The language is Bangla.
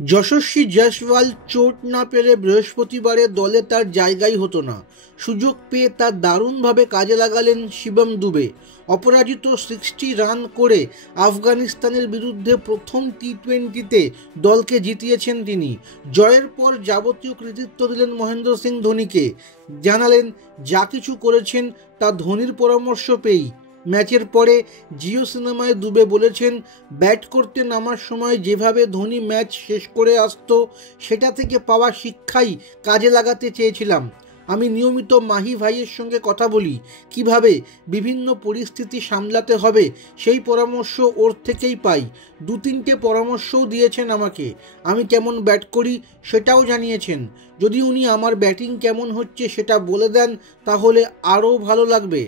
যশস্বী জয়সওয়াল চোট না পেলে বৃহস্পতিবারে দলে তার জায়গাই হতো না। সুযোগ পেয়ে তা দারুণভাবে কাজে লাগালেন শিবম দুবে। অপরাজিত 60 রান করে আফগানিস্তানের বিরুদ্ধে প্রথম টি-20তে দলকে জিতিয়েছেন তিনি। জয়ের পর যাবতীয় কৃতিত্ব দিলেন মহেন্দ্র সিং ধোনিকে। জানালেন যা কিছু করেছেন তা ধোনির পরামর্শ পেয়েই। ম্যাচের পরে জিও সিনেমায় দুবে বলেছেন, ব্যাট করতে নামার সময় যেভাবে ধোনি ম্যাচ শেষ করে আসতো সেটা থেকে পাওয়া শিক্ষাই কাজে লাগাতে চেয়েছিলাম। আমি নিয়মিত মাহি ভাইয়ের সঙ্গে কথা বলি, কিভাবে বিভিন্ন পরিস্থিতি সামলাতে হবে সেই পরামর্শ ওর থেকেই পাই। 2-3টে পরামর্শও দিয়েছেন আমাকে। আমি কেমন ব্যাট করি সেটাও জানিয়েছেন। যদি উনি আমার ব্যাটিং কেমন হচ্ছে সেটা বলে দেন তাহলে আরও ভালো লাগবে।